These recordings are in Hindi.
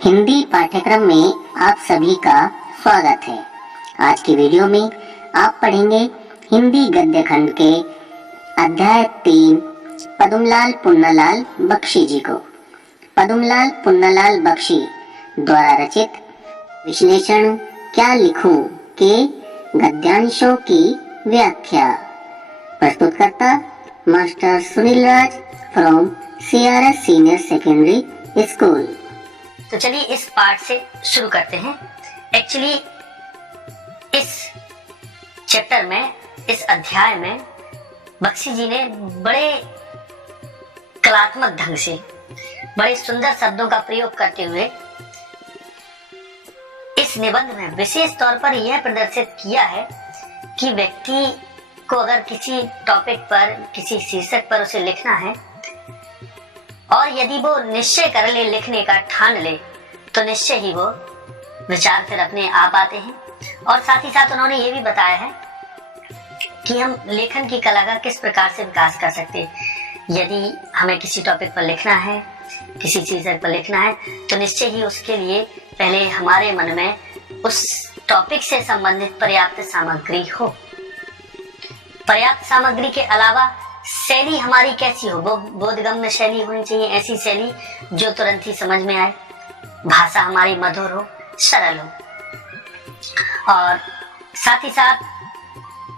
हिंदी पाठ्यक्रम में आप सभी का स्वागत है। आज की वीडियो में आप पढ़ेंगे हिंदी गद्य खंड के अध्याय 3 पद्मलाल पुन्नालाल बख्शी जी को। पद्मलाल पुन्नालाल बख्शी द्वारा रचित विश्लेषण क्या लिखूं के गद्यांशों की व्याख्या। प्रस्तुतकर्ता master Sunil Raj from CRS senior secondary school. तो चलिए इस पार्ट से शुरू करते हैं। एक्चुअली इस चैप्टर में, इस अध्याय में बख्शी जी ने बड़े कलात्मक ढंग से, बड़े सुंदर शब्दों का प्रयोग करते हुए इस निबंध में विशेष तौर पर यह प्रदर्शित किया है कि व्यक्ति को अगर किसी टॉपिक पर, किसी शीर्षक पर उसे लिखना है और यदि वो निश्चय कर ले, लिखने का ठान ले, तो निश्चय ही वो विचार फिर अपने आप आते हैं। और साथ ही साथ उन्होंने ये भी बताया है कि हम लेखन की कला का किस प्रकार से विकास कर सकते हैं। यदि हमें किसी टॉपिक पर लिखना है, किसी शीर्षक पर लिखना है, तो निश्चय ही उसके लिए पहले हमारे मन में उस टॉपिक से संबंधित पर्याप्त सामग्री हो। पर्याप्त सामग्री के अलावा शैली हमारी कैसी हो, वो बोधगम्य शैली होनी चाहिए, ऐसी शैली जो तुरंत ही समझ में आए, भाषा हमारी मधुर हो, सरल हो। और साथ ही साथ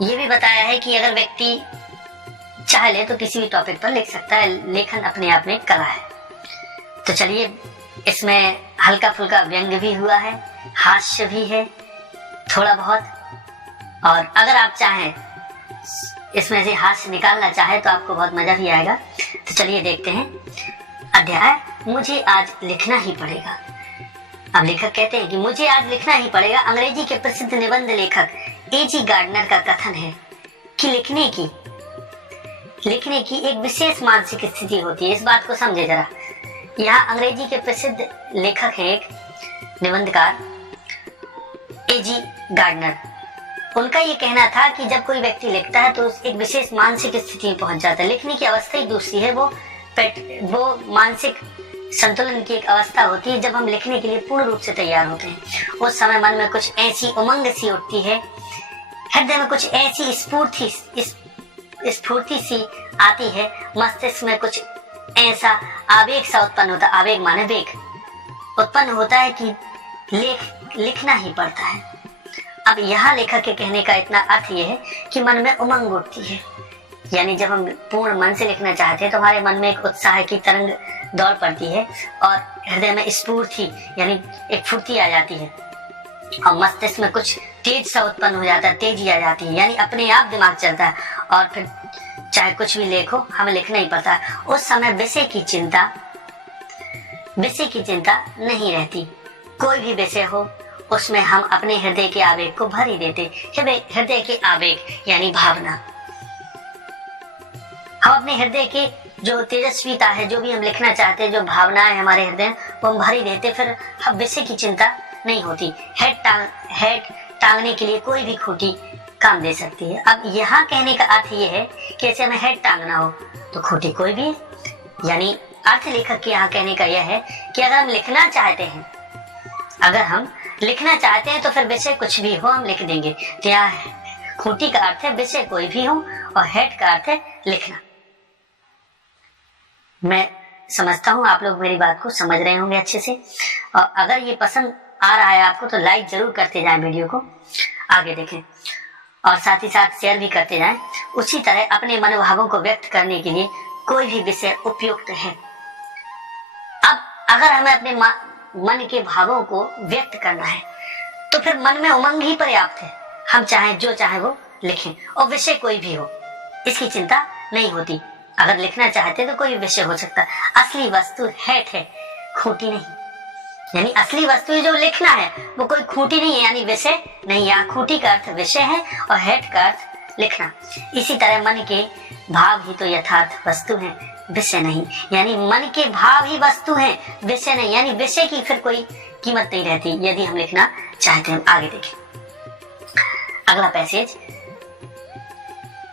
ये भी बताया है कि अगर व्यक्ति चाह ले तो किसी भी टॉपिक पर लिख सकता है। लेखन अपने आप में कला है। तो चलिए, इसमें हल्का फुल्का व्यंग्य भी हुआ है, हास्य भी है थोड़ा बहुत, और अगर आप चाहें इसमें से हास्य निकालना चाहे तो आपको बहुत मजा भी आएगा। तो चलिए देखते हैं अध्याय मुझे आज लिखना ही पड़ेगा। अब लेखक कहते हैं कि मुझे आज लिखना ही पड़ेगा। अंग्रेजी के प्रसिद्ध निबंध लेखक A.G. गार्डनर का कथन है कि लिखने की एक विशेष मानसिक स्थिति होती है। इस बात को समझे जरा। यहाँ अंग्रेजी के प्रसिद्ध लेखक हैं एक निबंधकार A.G. गार्डनर। उनका ये कहना था कि जब कोई व्यक्ति लिखता है तो एक विशेष मानसिक स्थिति में पहुंच जाता है। लिखने की अवस्था ही दूसरी है, वो मानसिक संतुलन की एक अवस्था होती है जब हम लिखने के लिए पूर्ण रूप से तैयार होते हैं। उस समय मन में कुछ ऐसी उमंग सी उठती है, हृदय में कुछ ऐसी स्फूर्ति सी आती है, मस्तिष्क में कुछ ऐसा आवेग सा उत्पन्न होता है, आवेग माने वेग उत्पन्न होता है कि लिखना ही पड़ता है। अब यहाँ लेखक के कहने का इतना अर्थ यह है कि मन में उमंग उठती है, यानी जब हम पूर्ण मन से लिखना चाहते हैं तो हमारे मन में एक उत्साह की तरंग दौड़ पड़ती है और हृदय में स्फूर्ति यानी एक फुर्ती आ जाती है और मस्तिष्क में कुछ तेज सा उत्पन्न हो जाता है, तेजी आ जाती है, यानी अपने आप दिमाग चलता है और फिर चाहे कुछ भी लिखो हमें लिखना ही पड़ता है। उस समय विषय की चिंता नहीं रहती। कोई भी विषय हो उसमें हम अपने हृदय के आवेग को भर ही देते। हृदय के आवेग यानी भावना, हम अपने हृदय के जो तेजस्वीता है, जो भी हम लिखना चाहते हैं, जो भावनाएं हमारे हृदय वो हम भर ही देते। फिर हम विषय की चिंता नहीं होती। हेड टांगने के लिए कोई भी खूंटी काम दे सकती है। अब यहाँ कहने का अर्थ ये है कि ऐसे हमें हेड टांगना हो तो खूंटी कोई भी है। यानी अर्थ लेखक के यहाँ कहने का यह है कि अगर हम लिखना चाहते हैं तो फिर विषय कुछ भी हो हम लिख देंगे। तो यहाँ खूंटी का अर्थ है विषय कोई भी हो और हेड का अर्थ है लिखना। मैं समझता हूँ आप लोग मेरी बात को समझ रहे होंगे अच्छे से, और अगर ये पसंद आ रहा है आपको तो लाइक जरूर करते जाएं, वीडियो को आगे देखें और साथ ही साथ शेयर भी करते जाएं। उसी तरह अपने मनोभावों को व्यक्त करने के लिए कोई भी विषय उपयुक्त है। अब अगर हमें अपने मन के भावों को व्यक्त करना है तो फिर मन में उमंग ही पर्याप्त है। हम चाहे जो चाहे वो लिखें और विषय कोई भी हो, इसकी चिंता नहीं होती। अगर लिखना चाहते तो कोई विषय हो सकता है। असली वस्तु हेड है, खूंटी नहीं। यानी असली वस्तु जो लिखना है वो कोई खूंटी नहीं है, यानी विषय नहीं। यहाँ खूंटी का अर्थ विषय है और हेड का अर्थ लिखना। इसी तरह मन के भाव ही तो यथार्थ वस्तु है, विषय नहीं। यानी मन के भाव ही वस्तु हैं, विषय नहीं। यानी विषय की फिर कोई कीमत नहीं रहती यदि हम लिखना चाहते हैं। आगे देखें अगला पैसेज।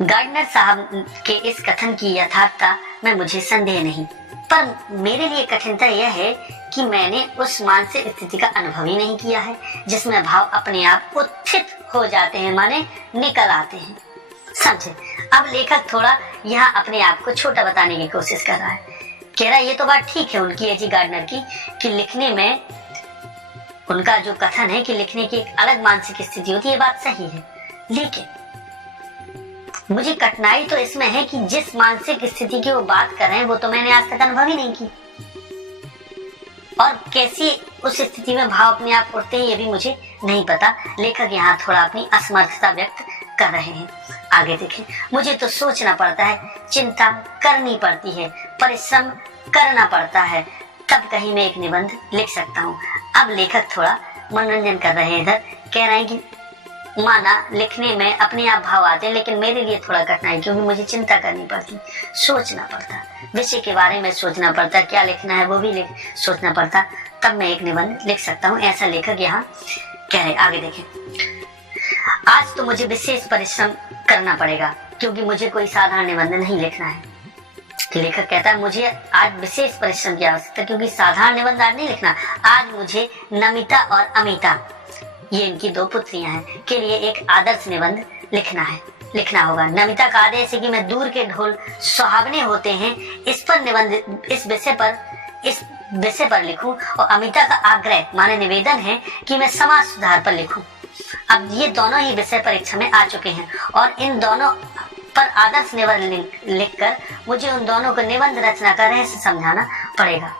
गार्डनर साहब के इस कथन की यथार्थता में मुझे संदेह नहीं, पर मेरे लिए कठिनता यह है कि मैंने उस मानसिक स्थिति का अनुभव ही नहीं किया है जिसमें भाव अपने आप उत्थित हो जाते हैं, माने निकल आते हैं। समझे? अब लेखक थोड़ा यहाँ अपने आप को छोटा बताने की कोशिश कर रहा है। कह रहा है ये तो बात ठीक है उनकी, एजी गार्डनर की, कि लिखने में उनका जो कथन है कि लिखने की एक अलग मानसिक स्थिति होती है, ये बात सही है। लेकिन मुझे कठिनाई तो इसमें है कि जिस मानसिक स्थिति की वो बात कर रहे हैं वो तो मैंने आज तक अनुभव ही नहीं की, और कैसी उस स्थिति में भाव अपने आप उठते हैं ये भी मुझे नहीं पता। लेखक यहाँ थोड़ा अपनी असमर्थता व्यक्त कर रहे हैं। आगे देखें। मुझे तो सोचना पड़ता है, चिंता करनी पड़ती है, परिश्रम करना पड़ता है, तब कहीं मैं एक निबंध लिख सकता हूँ। अब लेखक थोड़ा मनोरंजन कर रहे हैं। इधर कह रहे हैं कि माना लिखने में अपने आप भाव आते हैं, लेकिन मेरे लिए थोड़ा कठिनाई, क्योंकि मुझे चिंता करनी पड़ती, सोचना पड़ता, विषय के बारे में सोचना पड़ता, क्या लिखना है वो भी सोचना पड़ता, तब मैं एक निबंध लिख सकता हूँ। ऐसा लेखक यहाँ कह रहे। आगे देखें। आज तो मुझे विशेष परिश्रम करना पड़ेगा क्योंकि मुझे कोई साधारण निबंध नहीं लिखना है। लेखक कहता है मुझे आज विशेष परिश्रम की आवश्यकता, क्योंकि साधारण निबंध आज नहीं लिखना। आज मुझे नमिता और अमिता, ये इनकी दो पुत्रियां हैं, के लिए एक आदर्श निबंध लिखना होगा। नमिता का आदेश है कि मैं दूर के ढोल सुहावने होते हैं इस पर निबंध, इस विषय पर लिखूं, और अमिता का आग्रह माने निवेदन है कि मैं समाज सुधार पर लिखूं। अब ये दोनों ही विषय परीक्षा में आ चुके हैं और इन दोनों पर आदर्श निबंध लिखकर मुझे उन दोनों को निबंध रचना का रहस्य समझाना पड़ेगा।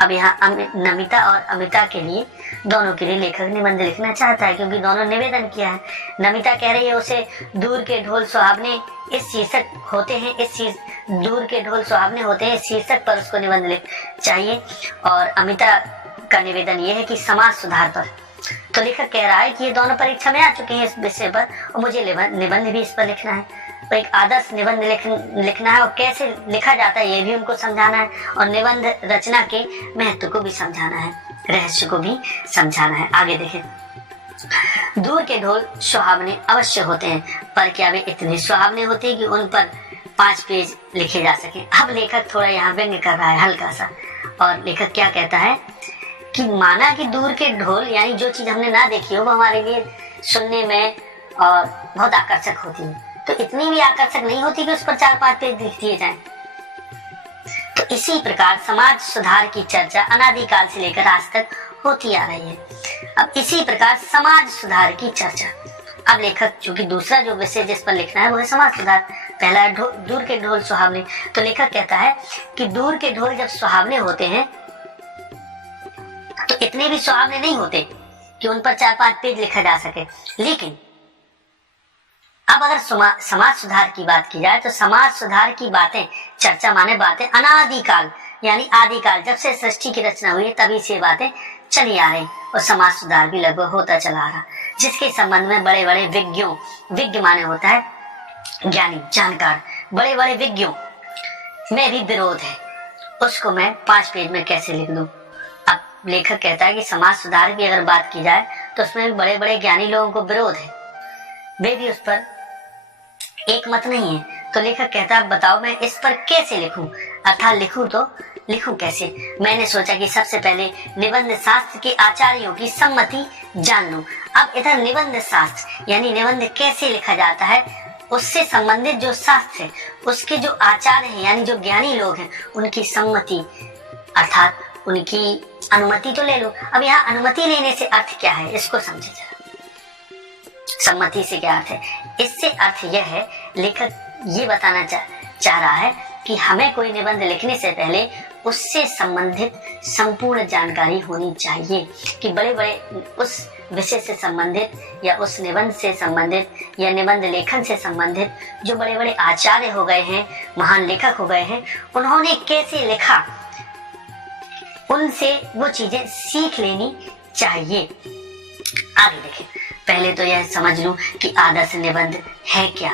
अब यहाँ नमिता और अमिता के लिए, दोनों के लिए लेखक निबंध लिखना चाहता है, क्योंकि दोनों निवेदन किया है। नमिता कह रही है उसे दूर के ढोल सुहावने इस शीर्षक होते हैं, दूर के ढोल सुहावने होते हैं इस शीर्षक पर उसको निबंध लिख चाहिए, और अमिता का निवेदन ये है कि समाज सुधार पर। तो लेखक कह रहा है कि ये दोनों परीक्षा में आ चुके हैं इस विषय पर, और मुझे निबंध भी इस पर लिखना है। तो एक आदर्श निबंध लिखना है, और कैसे लिखा जाता है ये भी उनको समझाना है, और निबंध रचना के महत्व को भी समझाना है, रहस्य को भी समझाना है। आगे देखें। दूर के ढोल सुहावने अवश्य होते हैं, पर क्या वे इतने सुहावने होते हैं कि उन पर 5 पेज लिखे जा सके। अब लेखक थोड़ा यहाँ व्यंग्य कर रहा है हल्का सा, और लेखक क्या कहता है कि माना कि दूर के ढोल, यानी जो चीज हमने ना देखी हो वो हमारे लिए सुनने में और बहुत आकर्षक होती है, तो इतनी भी आकर्षक नहीं होती कि उस पर 4-5 पेज लिख दिए जाएं। तो इसी प्रकार समाज सुधार की चर्चा अनादिकाल से लेकर आज तक होती आ रही है। अब इसी प्रकार समाज सुधार की चर्चा, अब लेखक चूंकि दूसरा जो विषय जिस पर लिखना है वो है समाज सुधार, पहला है दूर के ढोल सुहावने। तो लेखक कहता है कि दूर के ढोल जब सुहावने होते हैं तो इतने भी सुहावने नहीं होते कि उन पर 4-5 पेज लिखा जा सके। लेकिन अब अगर समाज सुधार की बात की जाए तो समाज सुधार की बातें, चर्चा माने बातें, अनादिकाल यानी आदिकाल, जब से सृष्टि की रचना हुई है तभी से बातें चली आ रही, और समाज सुधार भी लगभग होता चला आ रहा, जिसके संबंध में बड़े बड़े विज्ञ माने होता है ज्ञानी, जानकार, बड़े बड़े विज्ञों में भी विरोध है। उसको मैं 5 पेज में कैसे लिख दूं? अब लेखक कहता है कि समाज सुधार की अगर बात की जाए तो उसमें भी बड़े बड़े ज्ञानी लोगों को विरोध है, वे भी उस पर एक मत नहीं है। तो लेखक कहता है बताओ मैं इस पर कैसे लिखूं, अर्थात लिखूं तो लिखूं कैसे? मैंने सोचा कि सबसे पहले निबंध शास्त्र के आचार्यों की सम्मति जान लूं। अब इधर निबंध शास्त्र यानी निबंध कैसे लिखा जाता है, उससे संबंधित जो शास्त्र है, उसके जो आचार्य हैं यानी जो ज्ञानी लोग हैं, उनकी सम्मति अर्थात उनकी अनुमति तो ले लो। अब यहाँ अनुमति लेने से अर्थ क्या है, इसको समझे जरा। सम्मति से क्या अर्थ है? इससे अर्थ यह है, लेखक ये बताना चाह रहा है कि हमें कोई निबंध लिखने से पहले उससे संबंधित संपूर्ण जानकारी होनी चाहिए, कि बड़े बड़े उस विषय से संबंधित या उस निबंध से संबंधित या निबंध लेखन से संबंधित जो बड़े बड़े आचार्य हो गए हैं, महान लेखक हो गए हैं, उन्होंने कैसे लिखा, उनसे वो चीजें सीख लेनी चाहिए। आगे देखें। पहले तो यह समझ लूं कि आदर्श निबंध है क्या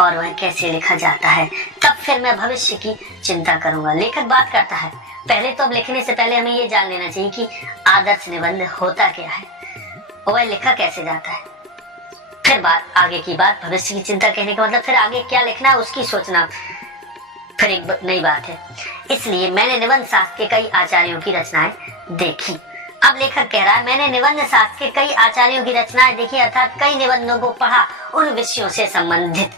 और वह कैसे लिखा जाता है, तब फिर मैं भविष्य की चिंता करूंगा। लेखक बात करता है पहले तो, अब लिखने से पहले हमें ये जान लेना चाहिए कि आदर्श निबंध होता क्या है और वह लिखा कैसे जाता है। फिर बात आगे की बात, भविष्य की चिंता कहने का मतलब फिर आगे क्या लिखना है उसकी सोचना, फिर एक नई बात है। इसलिए मैंने निबंध शास्त्र के कई आचार्यों की रचनाएं देखी। अब लेखक कह रहा है मैंने निबंध शास्त्र के कई आचार्यों की रचनाएं देखी, अर्थात कई निबंधों को पढ़ा उन विषयों से संबंधित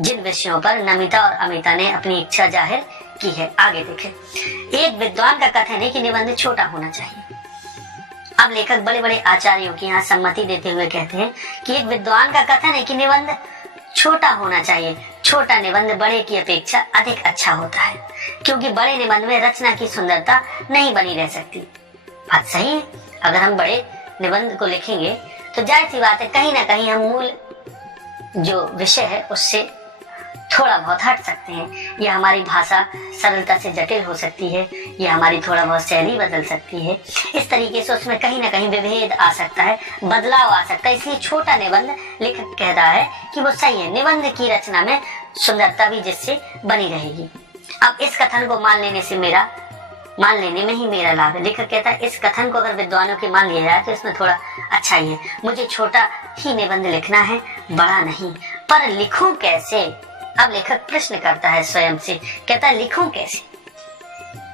जिन विषयों पर नमिता और अमिता ने अपनी इच्छा जाहिर की है। आगे देखें, एक विद्वान का कथन है कि निबंध छोटा होना चाहिए। अब लेखक बड़े बड़े आचार्यों की यहाँ सम्मति देते हुए कहते हैं कि एक विद्वान का कथन है कि निबंध छोटा होना चाहिए। छोटा निबंध बड़े की अपेक्षा अधिक अच्छा होता है, क्योंकि बड़े निबंध में रचना की सुंदरता नहीं बनी रह सकती। बात सही है। अगर हम बड़े निबंध को लिखेंगे तो जाहिर सी बात है कहीं ना कहीं हम मूल जो विषय है उससे थोड़ा बहुत हट सकते हैं, या हमारी भाषा सरलता से जटिल हो सकती है, या हमारी थोड़ा बहुत शैली बदल सकती है। इस तरीके से उसमें कहीं ना कहीं विभेद आ सकता है, बदलाव आ सकता है। इसलिए छोटा निबंध लेखक कह रहा है कि वो सही है, निबंध की रचना में सुंदरता भी जिससे बनी रहेगी। अब इस कथन को मान लेने में ही मेरा लाभ है। लेखक कहता है इस कथन को अगर विद्वानों के मान लिया जाए तो इसमें थोड़ा अच्छा ही है। मुझे छोटा ही निबंध लिखना है, बड़ा नहीं। पर लिखूं कैसे? अब लेखक प्रश्न करता है स्वयं से, कहता है लिखूं कैसे?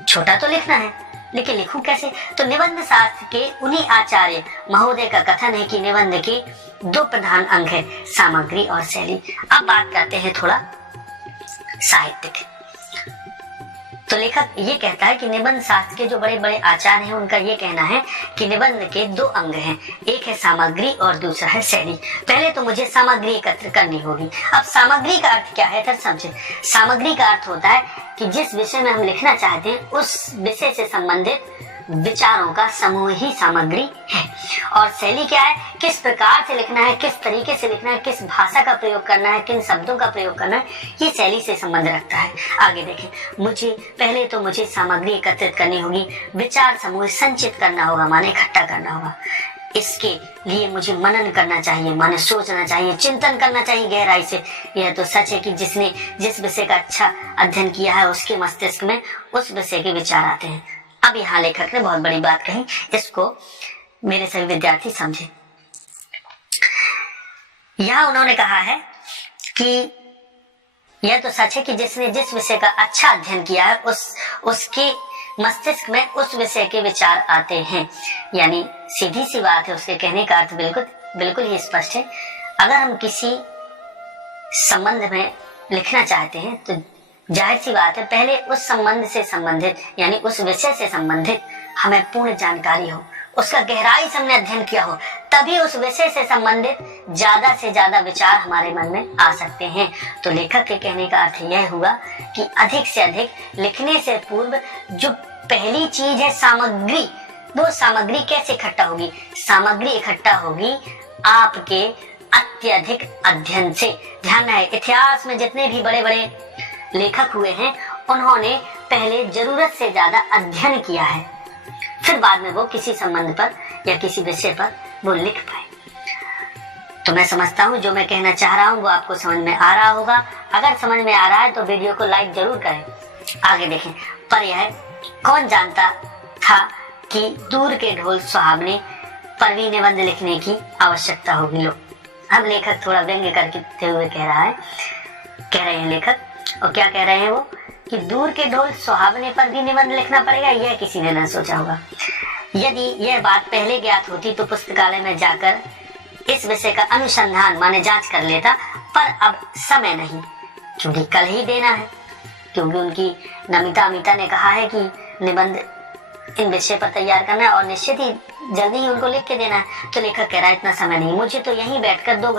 छोटा तो लिखना है, लेकिन लिखूं कैसे? तो निबंध शास्त्र के उन्हीं आचार्य महोदय का कथन है कि निबंध के दो प्रधान अंग है, सामग्री और शैली। अब बात करते हैं थोड़ा साहित्य की। तो लेखक ये कहता है कि निबंध शास्त्र के जो बड़े बड़े आचार्य हैं उनका ये कहना है कि निबंध के दो अंग हैं, एक है सामग्री और दूसरा है शैली। पहले तो मुझे सामग्री एकत्र करनी होगी। अब सामग्री का अर्थ क्या है फिर समझे। सामग्री का अर्थ होता है कि जिस विषय में हम लिखना चाहते हैं उस विषय से संबंधित विचारों का समूह ही सामग्री है। और शैली क्या है, किस प्रकार से लिखना है, किस तरीके से लिखना है, किस भाषा का प्रयोग करना है, किन शब्दों का प्रयोग करना है, ये शैली से संबंध रखता है। आगे देखें, पहले तो मुझे सामग्री एकत्रित करनी होगी, विचार समूह संचित करना होगा, माने इकट्ठा करना होगा। इसके लिए मुझे मनन करना चाहिए, माने सोचना चाहिए, चिंतन करना चाहिए गहराई से। यह तो सच है कि जिसने जिस विषय का अच्छा अध्ययन किया है उसके मस्तिष्क में उस विषय के विचार आते हैं। अब यहाँ लेखक ने बहुत बड़ी बात कही, इसको मेरे सभी विद्यार्थी समझे। यहाँ उन्होंने कहा है कि यह तो सच है कि जिसने जिस विषय का अच्छा अध्ययन किया है उसके मस्तिष्क में उस विषय के विचार आते हैं। यानी सीधी सी बात है, उसके कहने का अर्थ बिल्कुल ही स्पष्ट है। अगर हम किसी संबंध में लिखना चाहते हैं तो जाहिर सी बात है पहले उस संबंध से संबंधित यानी उस विषय से संबंधित हमें पूर्ण जानकारी हो, उसका गहराई से हमने अध्ययन किया हो, तभी उस विषय से संबंधित ज्यादा से ज्यादा विचार हमारे मन में आ सकते हैं। तो लेखक के कहने का अर्थ यह हुआ कि अधिक से अधिक लिखने से पूर्व जो पहली चीज है सामग्री, वो सामग्री कैसे इकट्ठा होगी? सामग्री इकट्ठा होगी आपके अत्यधिक अध्ययन से। ध्यान है, इतिहास में जितने भी बड़े बड़े लेखक हुए हैं उन्होंने पहले जरूरत से ज्यादा अध्ययन किया है, फिर बाद में वो किसी संबंध पर या किसी विषय पर वो लिख पाए। तो मैं समझता हूँ जो मैं कहना चाह रहा हूँ वो आपको समझ में आ रहा होगा। अगर समझ में आ रहा है तो वीडियो को लाइक जरूर करें। आगे देखें, पर यह कौन जानता था कि दूर के ढोल सुहावने पर भी निबंध लिखने की आवश्यकता होगी। लो, अब लेखक थोड़ा व्यंग्य करते हुए कह रहे हैं लेखक, और क्या कह रहे हैं वो कि दूर के ढोल सुहावने पर भी निबंध लिखना पड़ेगा, यह किसी ने न सोचा होगा। यदि यह बात पहले ज्ञात होती तो पुस्तकालय में जाकर इस विषय का अनुसंधान माने जांच कर लेता, पर अब समय नहीं, क्योंकि कल ही देना है। क्योंकि उनकी नमिता अमिता ने कहा है कि निबंध इन विषय पर तैयार करना है और निश्चित ही जल्दी ही उनको लिख के देना है। तो लेखक कह रहा है इतना समय नहीं, मुझे तो यहीं बैठकर 2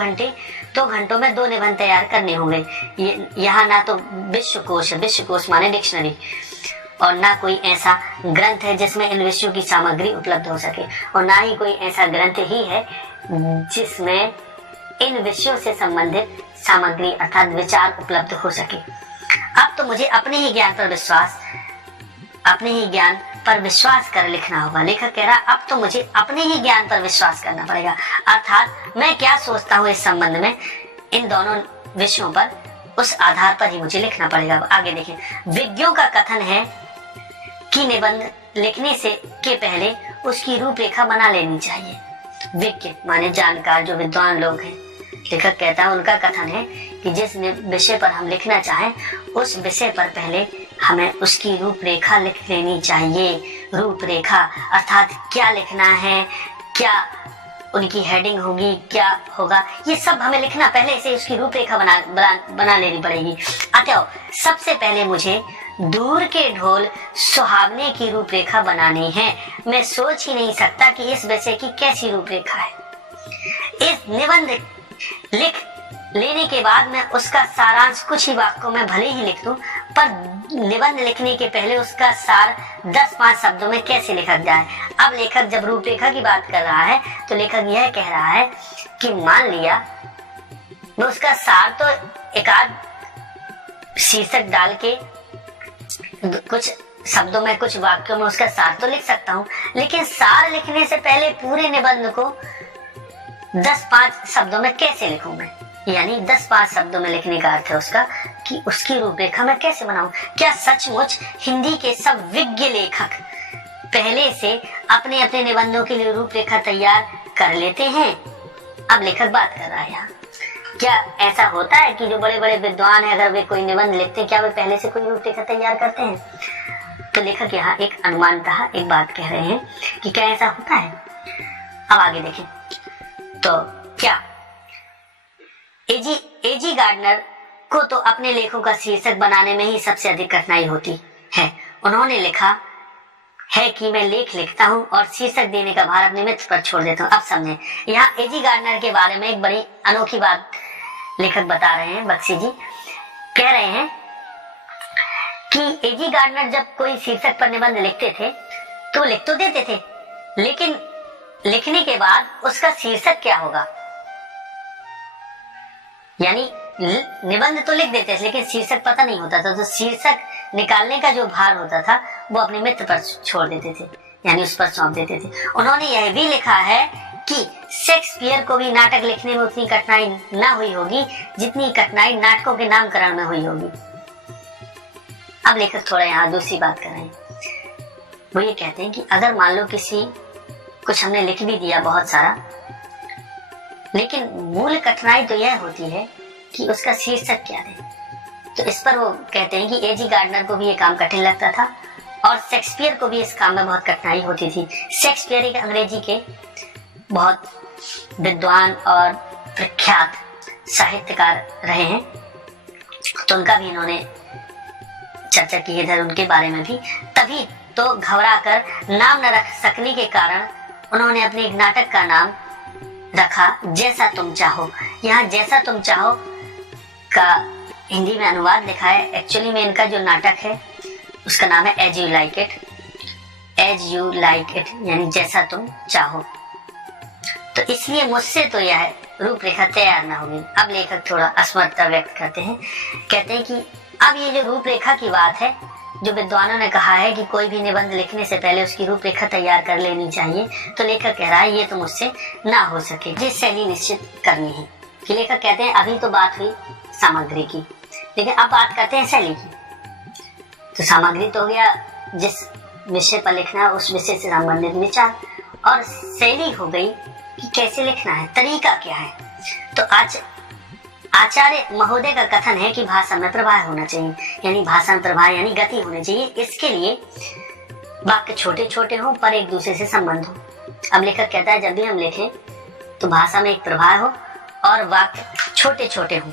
घंटों में 2 निबंध तैयार करने होंगे। यहाँ ना तो विश्वकोश माने डिक्शनरी, और ना कोई ऐसा ग्रंथ है जिसमें इन विषयों की सामग्री उपलब्ध हो सके, और ना ही कोई ऐसा ग्रंथ ही है जिसमें इन विषयों से संबंधित सामग्री अर्थात विचार उपलब्ध हो सके। अब तो मुझे अपने ही ज्ञान पर विश्वास कर लिखना होगा। लेखक कह रहा अब तो मुझे अपने ही ज्ञान पर विश्वास करना पड़ेगा, अर्थात मैं क्या सोचता हूँ इस संबंध में, इन दोनों विषयों पर, उस आधार पर ही मुझे लिखना पड़ेगा। आगे देखें, विज्ञों का कथन है कि निबंध लिखने के पहले उसकी रूपरेखा बना लेनी चाहिए। विज्ञ माने जानकार, जो विद्वान लोग हैं, लेखक कहता है, उनका कथन है कि जिस विषय पर हम लिखना चाहें उस विषय पर पहले हमें उसकी रूपरेखा लिख लेनी चाहिए। रूपरेखा अर्थात क्या लिखना है, क्या उनकी हेडिंग होगी, क्या होगा, ये सब हमें लिखना, पहले से उसकी रूपरेखा बना लेनी पड़ेगी। अतः सबसे पहले मुझे दूर के ढोल सुहावने की रूपरेखा बनानी है। मैं सोच ही नहीं सकता कि इस विषय की कैसी रूपरेखा है। इस निबंध लिख लेने के बाद मैं उसका सारांश कुछ ही वाक्यों में भले ही लिख दूं, पर निबंध लिखने के पहले उसका सार 10-5 शब्दों में कैसे लिखा जाए। अब लेखक जब रूपरेखा की बात कर रहा है तो लेखक यह कह रहा है कि मान लिया मैं उसका सार तो एकाध शीर्षक डाल के कुछ शब्दों में, कुछ वाक्यों में उसका सार तो लिख सकता हूँ, लेकिन सार लिखने से पहले पूरे निबंध को 10-5 शब्दों में कैसे लिखूं मैं। यानी 10-5 शब्दों में लिखने का अर्थ है उसका कि उसकी रूपरेखा मैं कैसे बनाऊं। क्या सचमुच हिंदी के सब विज्ञ लेखक पहले से अपने अपने निबंधों के लिए रूपरेखा तैयार कर लेते हैं? अब लेखक बात कर रहा है यहाँ, क्या ऐसा होता है कि जो बड़े बड़े विद्वान हैं अगर वे कोई निबंध लिखते हैं, क्या वे पहले से कोई रूपरेखा तैयार करते हैं? तो लेखक यहाँ एक अनुमानतः एक बात कह रहे हैं कि क्या ऐसा होता है। अब आगे देखें तो क्या एजी गार्डनर को तो अपने लेखों का शीर्षक बनाने में ही सबसे अधिक कठिनाई होती है। उन्होंने लिखा है कि मैं लेख लिखता हूं और शीर्षक देने का भार अपने मित्र पर छोड़ देता हूं। अब समझे, यहाँ एजी गार्डनर के बारे में एक बड़ी अनोखी बात लेखक बता रहे हैं। बख्शी जी कह रहे हैं कि एजी गार्डनर जब कोई शीर्षक पर निबंध लिखते थे तो लिख तो देते थे, लेकिन लिखने के बाद उसका शीर्षक क्या होगा, यानी निबंध तो लिख देते थे लेकिन शीर्षक पता नहीं होता था। तो शीर्षक निकालने का जो भार होता था वो अपने मित्र पर छोड़ देते थे, यानी उस पर सौंप देते थे। उन्होंने यह भी लिखा है कि शेक्सपियर को भी नाटक लिखने में उतनी कठिनाई ना हुई होगी जितनी कठिनाई नाटकों के नामकरण में हुई होगी। अब लेखक थोड़ा यहाँ दूसरी बात कर रहे हैं। वो ये कहते हैं कि अगर मान लो किसी कुछ हमने लिख भी दिया बहुत सारा, लेकिन मूल कठिनाई तो यह होती है कि उसका शीर्षक क्या है। तो इस पर वो कहते हैं कि एजी गार्डनर को भी ये काम कठिन लगता था और शेक्सपियर को भी इस काम में बहुत कठिनाई होती थी। शेक्सपियर एक अंग्रेजी के बहुत विद्वान और प्रख्यात साहित्यकार रहे हैं, तो उनका भी इन्होंने चर्चा की है उनके बारे में भी। तभी तो घबरा कर नाम न रख सकने के कारण उन्होंने अपने एक नाटक का नाम रखा जैसा तुम चाहो। यहाँ जैसा तुम चाहो का हिंदी में अनुवाद लिखा है। एक्चुअली में इनका जो नाटक है उसका नाम है As You Like It, As You Like It यानी जैसा तुम चाहो। तो इसलिए मुझसे तो यह रूपरेखा तैयार ना होगी। अब लेखक थोड़ा असमर्थता व्यक्त करते हैं, कहते हैं कि अब ये जो रूपरेखा की बात है, जो विद्वानों ने कहा है कि कोई भी निबंध लिखने से पहले उसकी रूपरेखा तैयार कर लेनी चाहिए, तो लेखक कह रहा है ये तो मुझसे ना हो सके, जिस शैली निश्चित करनी है। कि लेखक कहते हैं अभी तो बात हुई सामग्री की, लेकिन अब बात करते हैं शैली की। तो सामग्री तो हो गया जिस विषय पर लिखना है उस विषय से संबंधित विचार, और शैली हो गई कि कैसे लिखना है, तरीका क्या है। तो आज आचार्य महोदय का कथन है कि भाषा में प्रवाह होना चाहिए, यानी भाषा में प्रवाह यानी गति होनी चाहिए। इसके लिए वाक्य छोटे छोटे हों पर एक दूसरे से संबंध हो। अब लेखक कहता है जब भी हम लिखें तो भाषा में एक प्रवाह हो और वाक्य छोटे छोटे हों,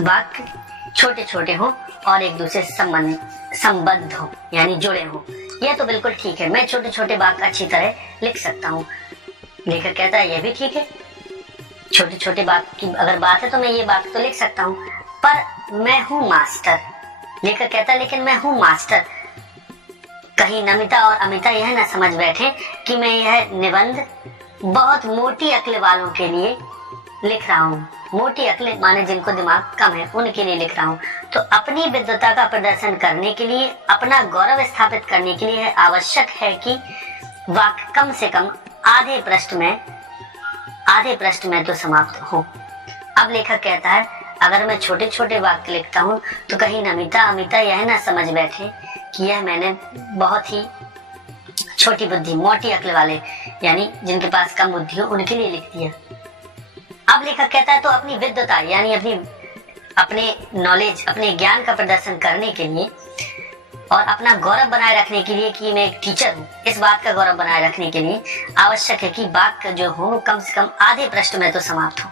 वाक्य छोटे छोटे हों और एक दूसरे से संबद्ध हो यानी जुड़े हो। यह तो बिल्कुल ठीक है, मैं छोटे छोटे वाक्य अच्छी तरह लिख सकता हूँ। लेखक कहता है यह भी ठीक है, छोटे छोटे वाक्य की अगर बात है तो मैं ये वाक्य तो लिख सकता हूँ, पर मैं हूँ मास्टर। लेखक कहता है लेकिन मैं हूँ मास्टर, कहीं नमिता और अमिता यह ना समझ बैठे कि मैं यह निबंध बहुत मोटी अक्ल वालों के लिए लिख रहा हूँ। मोटी अक्ल माने जिनको दिमाग कम है उनके लिए लिख रहा हूँ। तो अपनी विद्वता का प्रदर्शन करने के लिए, अपना गौरव स्थापित करने के लिए आवश्यक है कि वाक्य कम से कम आधे पृष्ठ में तो समाप्त हो। अब लेखक कहता है अगर मैं छोटे छोटे वाक्य लिखता हूँ तो कहीं नमिता अमिता यह ना समझ बैठे कि यह मैंने बहुत ही छोटी बुद्धि, मोटी अक्ल वाले यानी जिनके पास कम बुद्धि हो उनके लिए लिख दिया। अब अब लेखक कहता है तो अपनी विद्वता यानी अपने नॉलेज, अपने ज्ञान का प्रदर्शन करने के लिए और अपना गौरव बनाए रखने के लिए कि मैं एक टीचर हूँ, इस बात का गौरव बनाए रखने के लिए आवश्यक है कि वाक्य जो हो कम से कम आधे पृष्ठ में तो समाप्त हो।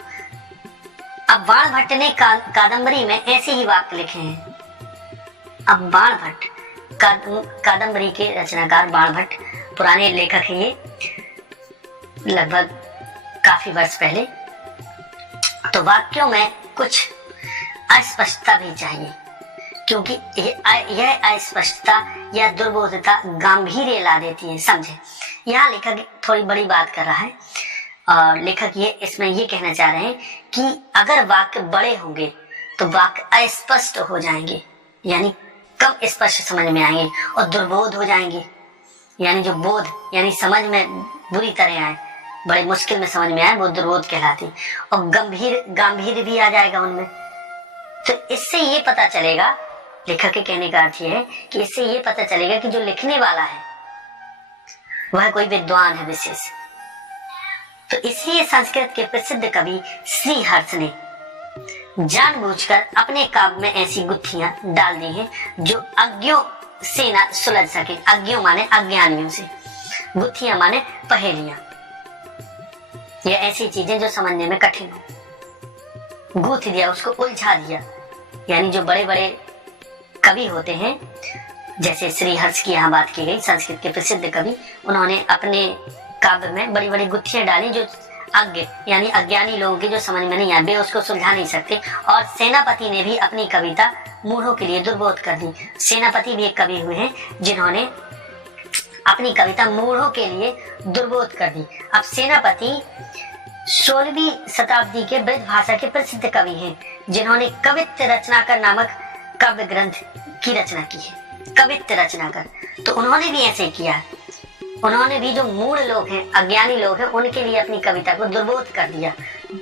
अब बाणभट्ट ने कादंबरी में ऐसे ही वाक्य लिखे हैं। अब बाणभट्ट कादंबरी के रचनाकार बाणभट्ट पुराने लेखक हैं, ये लगभग काफी वर्ष पहले। तो वाक्यों में कुछ अस्पष्टता भी चाहिए, क्योंकि यह अस्पष्टता या दुर्बोधता गांभीर्य ला देती है। समझे, यहाँ लेखक थोड़ी बड़ी बात कर रहा है और लेखक इसमें ये कहना चाह रहे हैं कि अगर वाक्य बड़े होंगे तो वाक्य अस्पष्ट हो जाएंगे, यानी कम स्पष्ट समझ में आएंगे, और दुर्बोध हो जाएंगे, यानी जो बोध यानी समझ में बुरी तरह आए, बड़े मुश्किल में समझ में आए, वो दुर्बोध कहलाती। और गांभीर्य भी आ जाएगा उनमें। तो इससे ये पता चलेगा, लेखक के कहने का अर्थ ये है कि इससे ये पता चलेगा कि जो लिखने वाला है वह कोई विद्वान है विशेष। तो इसलिए संस्कृत के प्रसिद्ध कवि श्रीहर्ष ने जानबूझकर अपने काव्य में ऐसी गुत्थियां डाल दी हैं जो अज्ञों से ना सुलझ सके। अज्ञों माने अज्ञानियों से, गुत्थियां माने पहेलियां, ये ऐसी चीजें जो समझने में कठिन हो। गूंथ दिया, उसको उलझा दिया। यानी जो बड़े बड़े कवि होते हैं, जैसे श्रीहर्ष की यहाँ बात की गई, संस्कृत के प्रसिद्ध कवि, उन्होंने अपने काव्य में बड़ी बड़ी गुत्थियां डाली जो अज्ञ यानी अज्ञानी लोगों की जो समझ में नहीं आए, वे उसको सुलझा नहीं सकते। और सेनापति ने भी अपनी कविता मूढ़ों के लिए दुर्बोध कर दी। सेनापति भी एक कवि हुए हैं जिन्होंने अपनी कविता मूढ़ों के लिए दुर्बोध कर दी। अब सेनापति 16वीं शताब्दी के ब्रज भाषा के प्रसिद्ध कवि हैं, जिन्होंने कवित्त रचनाकर नामक काव्य ग्रंथ की रचना की है। कवित्त रचनाकर, तो उन्होंने भी ऐसे किया। उन्होंने भी जो मूढ़ लोग हैं, अज्ञानी लोग हैं, उनके लिए अपनी कविता को दुर्बोध कर दिया।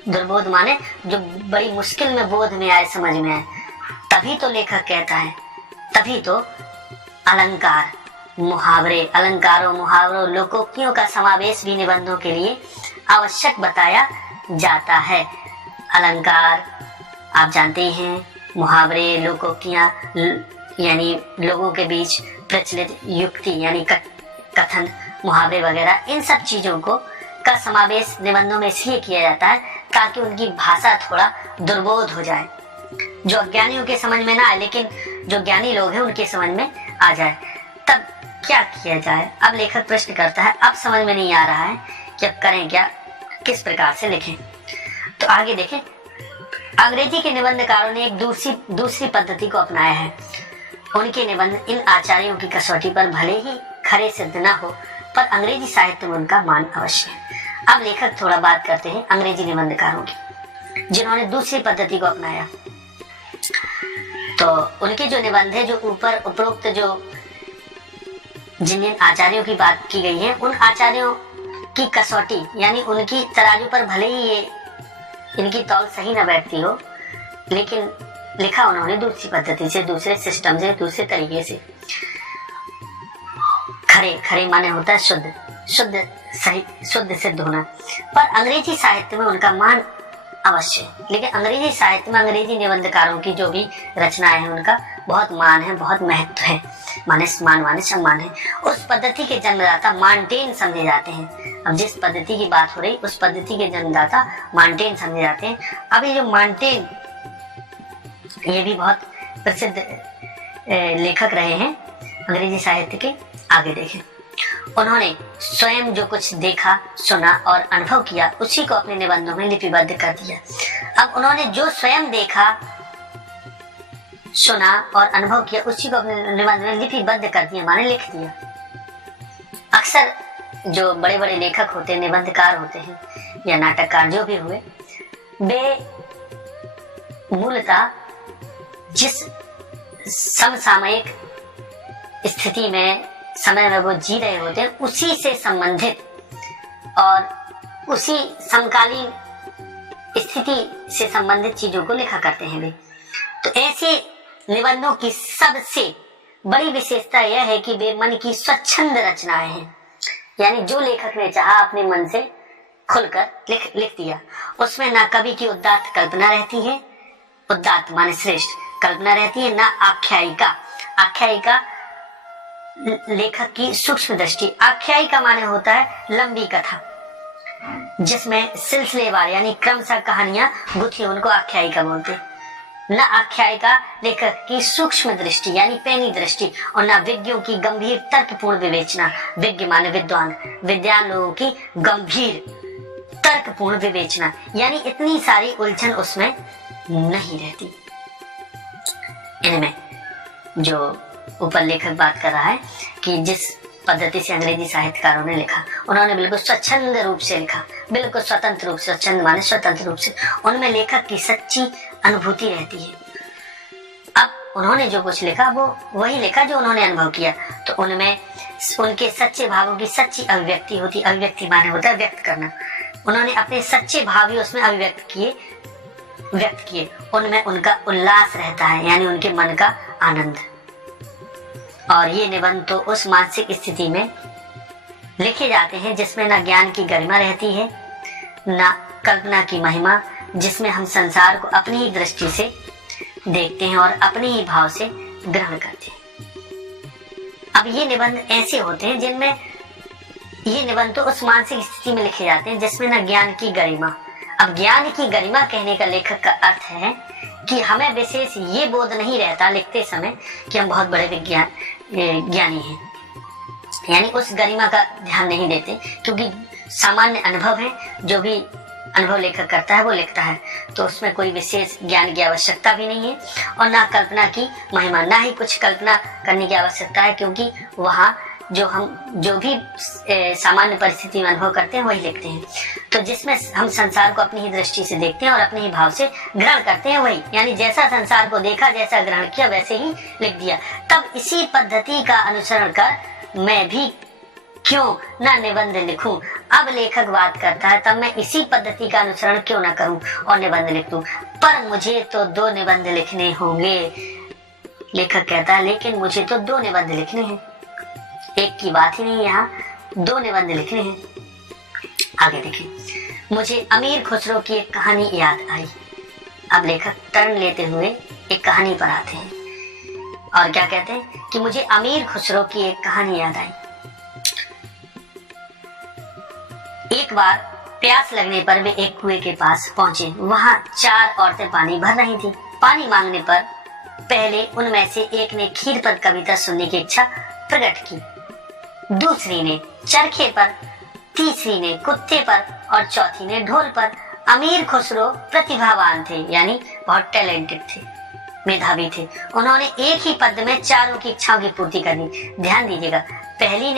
दुर्बोध माने जो बड़ी मुश्किल में बोध में आए, समझ में आए। तभी तो लेखक कहता है, तभी तो अलंकार, मुहावरे, अलंकारों, मुहावरों, लोकोक्तियों का समावेश भी निबंधों के लिए आवश्यक बताया जाता है। अलंकार आप जानते ही हैं, मुहावरे, लोकोक्तियां यानी लोगों के बीच प्रचलित युक्ति यानी कथन, मुहावरे वगैरह, इन सब चीजों को का समावेश निबंधों में इसलिए किया जाता है ताकि उनकी भाषा थोड़ा दुर्बोध हो जाए, जो अज्ञानियों के समझ में ना आए, लेकिन जो ज्ञानी लोग हैं उनके समझ में आ जाए। तब क्या किया जाए? अब लेखक प्रश्न करता है, अब समझ में नहीं आ रहा है कि अब करें क्या, किस प्रकार से लिखें। तो आगे देखें, अंग्रेजी के निबंधकारों ने एक दूसरी पद्धति को अपनाया है। उनके निबंध इन आचार्यों की कसौटी पर भले ही खरे सिद्ध न हो, पर अंग्रेजी साहित्य में उनका मान अवश्य है। अब लेखक थोड़ा बात करते हैं अंग्रेजी निबंधकारों की, जिन्होंने दूसरी पद्धति को अपनाया। तो उनके जो निबंध है, जो ऊपर उपरोक्त जो जिन आचार्यों की बात की गई है, उन आचार्यों की कसौटी यानी उनकी तराजू पर भले ही ये इनकी तौल सही न बैठती हो, लेकिन लिखा उन्होंने दूसरी पद्धति से, दूसरे सिस्टम से, दूसरे तरीके से। खरे माने होता है शुद्ध, सही, शुद्ध सिद्ध होना। पर अंग्रेजी साहित्य में उनका मान अवश्य है। लेकिन अंग्रेजी साहित्य में अंग्रेजी निबंधकारों की जो भी रचनाएं हैं, उनका बहुत मान है, बहुत महत्व है, माने सम्मान है। उस पद्धति के जन्मदाता मार्टेन समझे जाते हैं। अब जिस पद्धति की बात हो रही, उस पद्धति के जन्मदाता मार्टेन समझे जाते हैं। अब ये जो मार्टेन, ये भी बहुत प्रसिद्ध लेखक रहे हैं अंग्रेजी साहित्य के। आगे देखें, उन्होंने स्वयं जो कुछ देखा, सुना और अनुभव किया, उसी को अपने निबंधों में लिपिबद्ध कर दिया। अब उन्होंने जो स्वयं देखा, सुना और अनुभव किया, उसी को अपने निबंध में लिपिबद्ध कर दिया, माने लिख दिया। अक्सर जो बड़े बड़े लेखक होते हैं, निबंधकार होते हैं या नाटककार जो भी हुए, वे मूलतः जिस समसामयिक स्थिति में, समय में वो जी रहे होते हैं, उसी से संबंधित और उसी समकालीन स्थिति से संबंधित चीजों को लिखा करते हैं वे। तो ऐसे निबंधों की सबसे बड़ी विशेषता यह है कि वे मन की स्वच्छंद रचनाएं हैं। यानी जो लेखक ने चाहा अपने मन से खुलकर लिख दिया। उसमें ना कवि की उदात्त कल्पना रहती है, उदात्त माने श्रेष्ठ कल्पना रहती है, ना आख्यायिका। आख्यायिका लेखक की सूक्ष्म दृष्टि। आख्यायिका माने होता है लंबी कथा जिसमें सिलसिलेवार यानी क्रमशः कहानियां गुथी, उनको आख्यायिका बोलते हैं। न आख्यायिका लेखक की सूक्ष्म दृष्टि यानी पैनी दृष्टि, और न विज्ञों की गंभीर तर्कपूर्ण विवेचना। विज्ञ माने विद्वान, विद्वान लोगों की गंभीर तर्कपूर्ण विवेचना, यानी इतनी सारी उलझन उसमें नहीं रहती। इनमें जो ऊपर लेखक बात कर रहा है कि जिस पद्धति से अंग्रेजी साहित्यकारों ने लिखा, उन्होंने बिल्कुल स्वच्छंद रूप से लिखा, बिल्कुल स्वतंत्र रूप से, स्वच्छंद माने स्वतंत्र रूप से। उनमें लेखक की सच्ची अनुभूति रहती है। अब उन्होंने जो कुछ लिखा वो वही लिखा जो उन्होंने अनुभव किया, तो उनमें उनके सच्चे भावों की सच्ची अभिव्यक्ति होती। अभिव्यक्ति माने होता है व्यक्त करना। उन्होंने अपने सच्चे भाव ही उसमें व्यक्त किए। उनमें उनका उल्लास रहता है, यानी उनके मन का आनंद। और ये निबंध तो उस मानसिक स्थिति में लिखे जाते हैं जिसमें न ज्ञान की गरिमा रहती है, न कल्पना की महिमा, जिसमें हम संसार को अपनी ही दृष्टि से देखते हैं और अपने ही भाव से ग्रहण करते हैं। अब ये निबंध ऐसे होते हैं जिनमें ये निबंध तो उस मानसिक स्थिति में लिखे जाते हैं जिसमें न ज्ञान की गरिमा। अब ज्ञान की गरिमा कहने का लेखक का अर्थ है कि हमें विशेष ये बोध नहीं रहता लिखते समय कि हम बहुत बड़े ज्ञानी हैं, यानी उस गरिमा का ध्यान नहीं देते, क्योंकि सामान्य अनुभव है, जो भी अनुभव लेखक करता है वो लिखता है, तो उसमें कोई विशेष ज्ञान की आवश्यकता भी नहीं है और ना कल्पना की महिमा, ना ही कुछ कल्पना करने की आवश्यकता है, क्योंकि वहाँ जो भी सामान्य परिस्थिति में अनुभव करते हैं वही लिखते हैं। तो जिसमें हम संसार को अपनी ही दृष्टि से देखते हैं और अपने ही भाव से ग्रहण करते हैं वही, यानी जैसा संसार को देखा, जैसा ग्रहण किया, वैसे ही लिख दिया। तब इसी पद्धति का अनुसरण कर मैं भी क्यों न निबंध लिखूं। अब लेखक बात करता है, तब मैं इसी पद्धति का अनुसरण क्यों न करूं और निबंध लिख दूं, पर मुझे तो 2 निबंध लिखने होंगे। लेखक कहता है लेकिन मुझे तो 2 निबंध लिखने हैं, एक की बात ही नहीं, यहाँ 2 निबंध लिखने हैं। आगे देखिए, मुझे अमीर खुसरो की एक कहानी याद आई। अब लेखक टर्न लेते हुए एक कहानी पर आते हैं और क्या कहते हैं कि मुझे अमीर खुसरो की एक कहानी याद आई। एक बार प्यास लगने पर वे एक कुएं के पास पहुंचे। वहां 4 औरतें पानी भर रही थी। पानी मांगने पर पहले उनमें से एक ने खीर पर कविता सुनने की इच्छा प्रकट की, दूसरी ने चरखे पर, तीसरी ने कुत्ते पर और चौथी ने ढोल पर। अमीर खुसरो प्रतिभावान थे, यानी बहुत टैलेंटेड थे, मेधावी थे। उन्होंने एक ही पद में चारों की इच्छाओं की पूर्ति कर दी। ध्यान दीजिएगा, पहली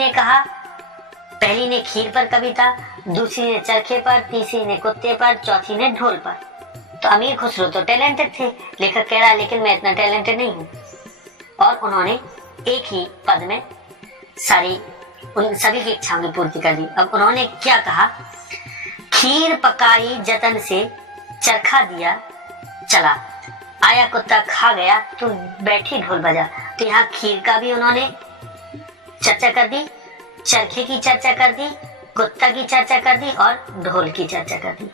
ने खीर पर कविता, दूसरी ने चरखे पर, तीसरी ने कुत्ते पर, चौथी ने ढोल पर। तो अमीर खुसरो तो टैलेंटेड थे। लेखक कह रहा है लेकिन मैं इतना टैलेंटेड नहीं हूँ। और उन्होंने एक ही पद में उन सभी की इच्छाओं की पूर्ति कर दी। अब उन्होंने क्या कहा, खीर पकाई जतन से, चरखा दिया चला, आया कुत्ता खा गया, तू बैठी ढोल बजा। तो यहाँ खीर का भी उन्होंने चर्चा कर दी, चरखे की चर्चा कर दी, कुत्ता की चर्चा कर दी और ढोल की चर्चा कर दी।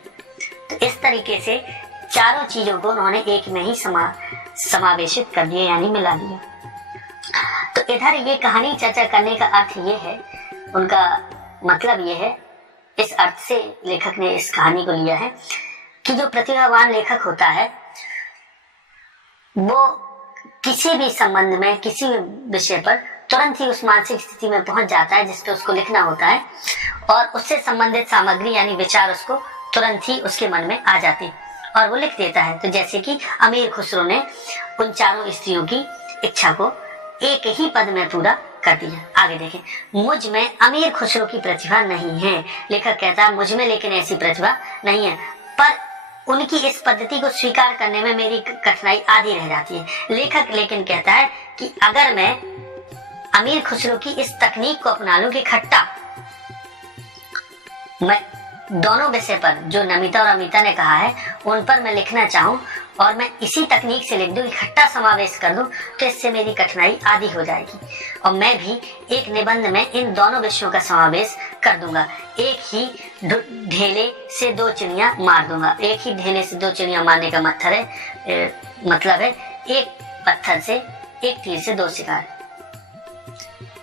तो इस तरीके से चारों चीजों को उन्होंने एक में ही समावेशित कर दिया, यानी मिला दिया। तो इधर ये कहानी चर्चा करने का अर्थ ये है, उनका मतलब ये है, इस अर्थ से लेखक ने इस कहानी को लिया है कि जो प्रतिभावान लेखक होता है वो किसी भी संबंध में, किसी भी विषय पर तुरंत ही उस मानसिक स्थिति में पहुंच जाता है जिस पे उसको लिखना होता है, और उससे संबंधित सामग्री यानी विचार उसको तुरंत ही उसके मन में आ जाते हैं और वो लिख देता है। तो जैसे कि अमीर खुसरो ने उन चारों स्त्रियों की इच्छा को एक ही पद में पूरा कर दिया। आगे देखें, मुझ में अमीर खुसरो की प्रतिभा नहीं है। लेखक कहता है मुझ में लेकिन ऐसी प्रतिभा नहीं है, पर उनकी इस पद्धति को स्वीकार करने में मेरी कठिनाई आधी रह जाती है। लेखक लेकिन कहता है कि अगर मैं अमीर खुसरो की इस तकनीक को अपना लूं कि खट्टा, मैं दोनों विषय पर जो नमिता और अमिता ने कहा है उन पर मैं लिखना चाहूं, और मैं इसी तकनीक से लिख दूं, इकट्ठा समावेश कर दूं, तो इससे मेरी कठिनाई आधी हो जाएगी। और मैं भी एक निबंध में इन दोनों विषयों का समावेश कर दूंगा। एक ही ढेले से दो चिड़िया मार दूंगा। एक ही ढेले से दो चिड़िया मारने का मतलब है एक पत्थर से एक तीर से दो शिकार।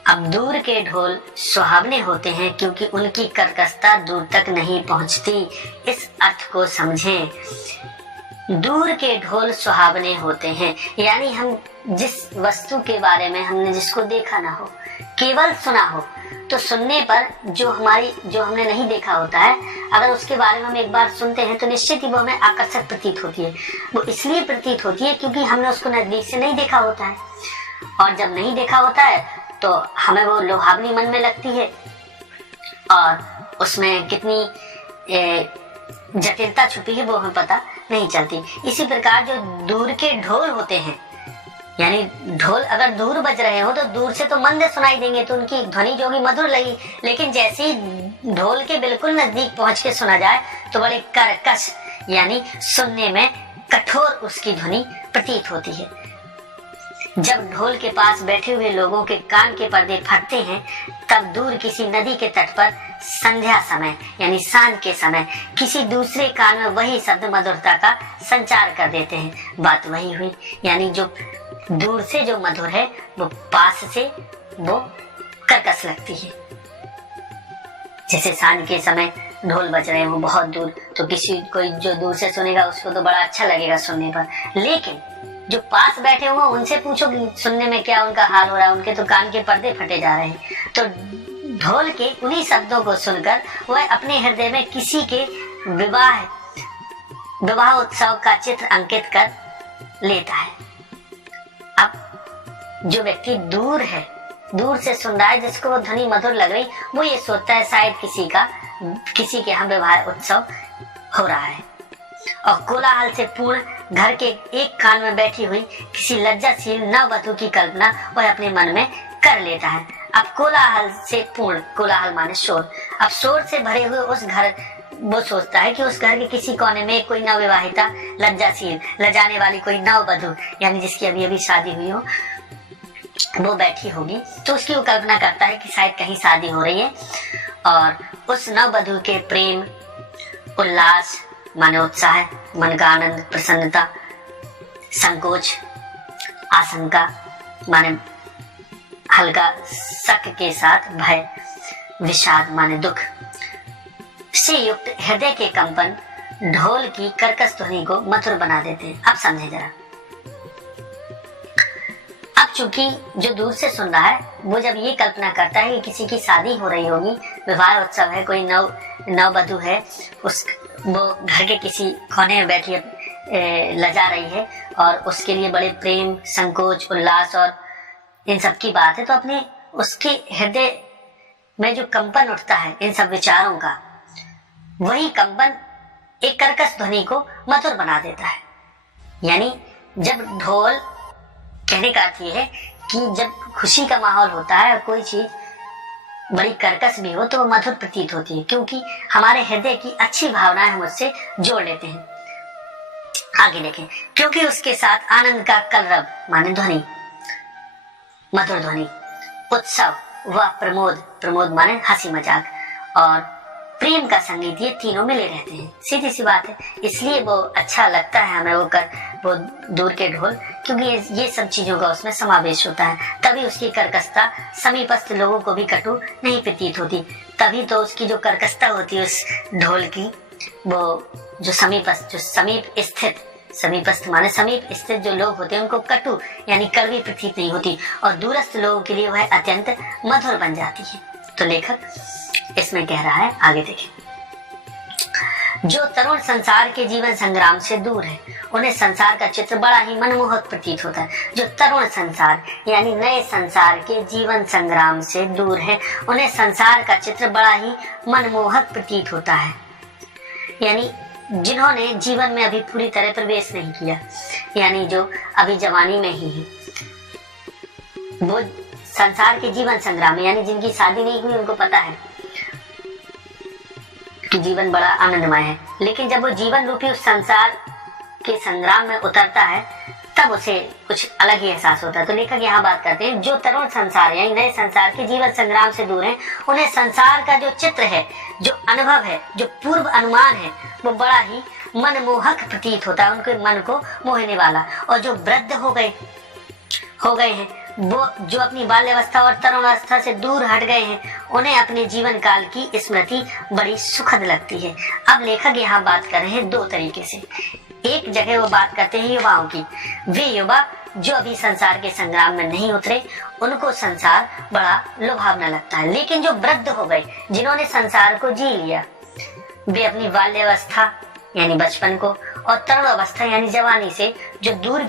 अब दूर के ढोल सुहावने होते हैं क्योंकि उनकी कर्कशता दूर तक नहीं पहुंचती। इस अर्थ को समझें। दूर के ढोल सुहावने होते हैं, यानी हम जिस वस्तु के बारे में हमने जिसको देखा ना हो, केवल सुना हो, तो सुनने पर जो हमने नहीं देखा होता है, अगर उसके बारे में हम एक बार सुनते हैं तो निश्चित ही वो हमें आकर्षक प्रतीत होती है। वो इसलिए प्रतीत होती है क्योंकि हमने उसको नजदीक से नहीं देखा होता है, और जब नहीं देखा होता है तो हमें वो लुभावनी मन में लगती है और उसमें कितनी जटिलता छुपी है वो हमें पता नहीं चलती। इसी प्रकार जो दूर के ढोल होते हैं, यानी ढोल अगर दूर बज रहे हो तो दूर से तो मंद सुनाई देंगे, तो उनकी ध्वनि जो होगी मधुर लगी, लेकिन जैसे ही ढोल के बिल्कुल नजदीक पहुंच के सुना जाए तो बड़े कर्कश, यानी सुनने में कठोर उसकी ध्वनि प्रतीत होती है। जब ढोल के पास बैठे हुए लोगों के कान के पर्दे फटते हैं, तब दूर किसी नदी के तट पर संध्या समय यानी सांझ के समय किसी दूसरे कान में वही शब्द मधुरता का संचार कर देते हैं। बात वही हुई, यानी जो दूर से जो मधुर है वो पास से वो कर्कश लगती है। जैसे सांझ के समय ढोल बज रहे हो बहुत दूर, तो कोई जो दूर से सुनेगा उसको तो बड़ा अच्छा लगेगा सुनने पर, लेकिन जो पास बैठे हुए उनसे पूछो सुनने में क्या उनका हाल हो रहा है, उनके तो कान के पर्दे फटे जा रहे हैं। तो ढोल के उन्हीं शब्दों को सुनकर वह अपने हृदय में किसी के विवाह उत्सव का चित्र अंकित कर लेता है। अब जो व्यक्ति दूर है, दूर से सुन रहा है, जिसको वो ध्वनि मधुर लग रही, वो ये सोचता है शायद किसी के यहाँ विवाह उत्सव हो रहा है। और कोलाहल से पूर्ण घर के एक कान में बैठी हुई किसी लज्जाशील नववधू की कल्पना वह अपने मन में कर लेता है। अब कोलाहल से पूर्ण, कोलाहल माने शोर, अब शोर से भरे हुए उस घर, वो सोचता है कि उस घर के किसी कोने में कोई नवविवाहिता लज्जाशील लजाने वाली कोई नववधू, यानी जिसकी अभी अभी शादी हुई हो, वो बैठी होगी। तो उसकी वो कल्पना करता है कि शायद कहीं शादी हो रही है, और उस नववधू के प्रेम उल्लास माने उत्साह, मन का आनंद, प्रसन्नता, संकोच, आशंका माने हल्का शक के साथ भय, विषाद माने दुख से युक्त हृदय के कंपन ढोल की कर्कश ध्वनि को मधुर बना देते हैं। अब समझे जरा। अब चूंकि जो दूर से सुन रहा है वो जब ये कल्पना करता है कि किसी की शादी हो रही होगी, विवाह उत्सव है, कोई नववधू है, वो घर के किसी कोने में बैठी लजा रही है और उसके लिए बड़े प्रेम, संकोच, उल्लास और इन सब की बात है, तो अपने उसके हृदय में जो कंपन उठता है इन सब विचारों का, वही कंपन एक कर्कश ध्वनि को मधुर बना देता है। यानी जब ढोल, कहने का अर्थ ये है कि जब खुशी का माहौल होता है और कोई चीज बड़ी कर्कश भी हो तो वो मधुर प्रतीत होती है, क्योंकि हमारे हृदय की अच्छी भावनाएं हम उससे जोड़ लेते हैं। आगे देखें, क्योंकि उसके साथ आनंद का कलरव माने ध्वनि, मधुर ध्वनि, उत्सव व प्रमोद माने हंसी मजाक, और प्रेम का संगीत, ये तीनों मिले रहते हैं। सीधी सी बात है, इसलिए वो अच्छा लगता है हमें वो दूर के ढोल, क्योंकि ये सब चीजों का उसमें समावेश होता है। तभी उसकी कर्कशता समीपस्थ लोगों को भी कटु नहीं प्रतीत होती। तभी तो उसकी जो कर्कशता होती है उस ढोल की, वो जो समीपस्थ माने समीप स्थित जो लोग होते हैं उनको कटु यानी कड़वी प्रतीत नहीं होती, और दूरस्थ लोगों के लिए वह अत्यंत मधुर बन जाती है। तो लेखक इसमें कह रहा है, आगे देखें, जो तरुण संसार के जीवन संग्राम से दूर है उन्हें संसार का चित्र बड़ा ही मनमोहक प्रतीत होता है। जो तरुण संसार यानी नए संसार के जीवन संग्राम से दूर है उन्हें संसार का चित्र बड़ा ही मनमोहक प्रतीत होता है। यानी जिन्होंने जीवन में अभी पूरी तरह प्रवेश नहीं किया, यानी जो अभी जवानी में ही है, वो संसार के जीवन संग्राम में, यानी जिनकी शादी नहीं हुई उनको पता है कि जीवन बड़ा आनंदमय है, लेकिन जब वो जीवन रूपी उस संसार के संग्राम में उतरता है तब उसे कुछ अलग ही एहसास होता है। तो लेखक यहाँ बात करते हैं जो तरुण संसार यानी नए संसार के जीवन संग्राम से दूर हैं, उन्हें संसार का जो चित्र है, जो अनुभव है, जो पूर्व अनुमान है, वो बड़ा ही मनमोहक प्रतीत होता है, उनके मन को मोहने वाला। और जो वृद्ध हो गए हैं, वो जो अपनी बाल्यावस्था और तरुणावस्था से दूर हट गए हैं, उन्हें अपने जीवन काल की स्मृति बड़ी सुखद लगती है। अब लेखक यहाँ बात कर रहे हैं दो तरीके से। एक जगह वो बात करते हैं युवाओं की। वे युवा जो अभी संसार के संग्राम में नहीं उतरे, उनको संसार बड़ा लुभावना लगता है। लेकिन जो वृद्ध हो गए, जिन्होंने संसार को जी लिया, वे अपनी बाल्यावस्था यानी बचपन को और तरुण अवस्था यानी जवानी से जो दूर